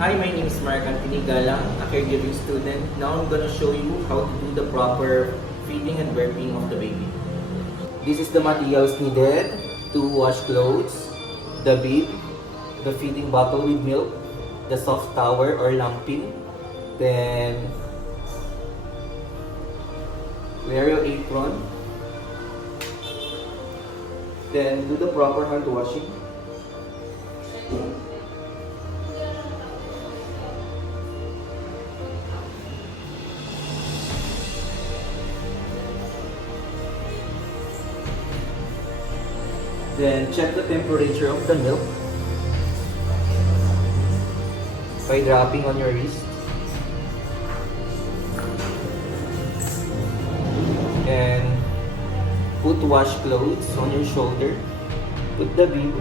Hi, my name is Galang, a caregiving student. Now I'm going to show you how to do the proper feeding and burping of the baby. This is the materials needed to wash clothes, the bib, the feeding bottle with milk, the soft towel or lampin, then wear your apron, then do the proper hand washing. Then check the temperature of the milk by dropping on your wrist. And put wash clothes on your shoulder. Put the bib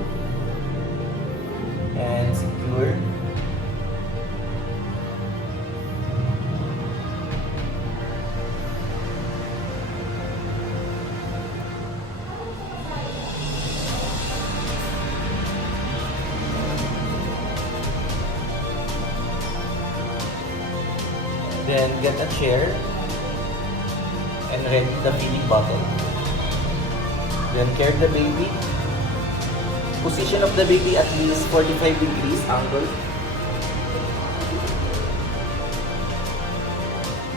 and secure. Then get a chair and ready the feeding bottle. Then carry the baby. Position of the baby at least 45 degrees angle.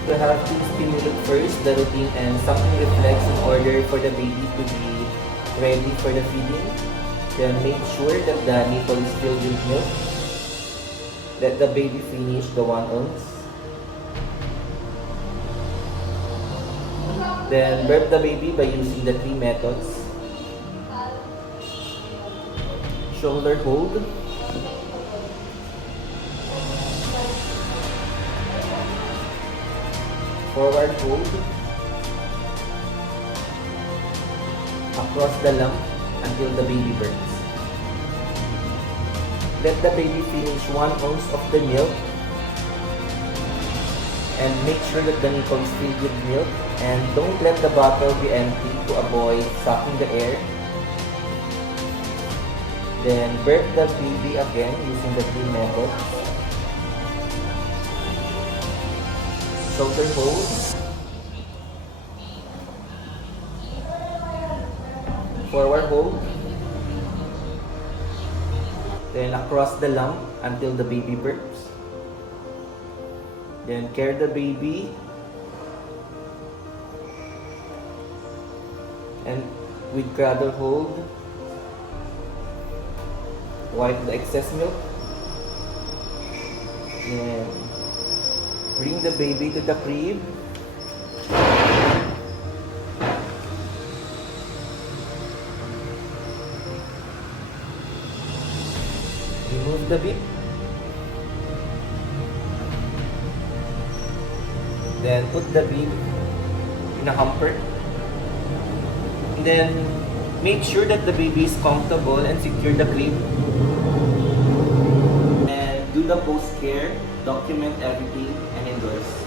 You have to stimulate first the routine and sucking reflex in order for the baby to be ready for the feeding. Then make sure that the nipple is filled with milk. Let the baby finish the 1 ounce. Then burp the baby by using the 3 methods. Shoulder hold, forward hold, across the lump until the baby burps. Let the baby finish 1 ounce of the milk and make sure that the nipple is filled with milk, and don't let the bottle be empty to avoid sucking the air. Then burp the baby again using the 3 methods. Shoulder hold, forward hold, then across the lump until the baby burps. Then carry the baby and with cradle hold, wipe the excess milk. Then bring the baby to the crib. Remove the bib. Then put the bib in a hamper. And then make sure that the baby is comfortable and secure the crib. And do the post-care, document everything, and endorse.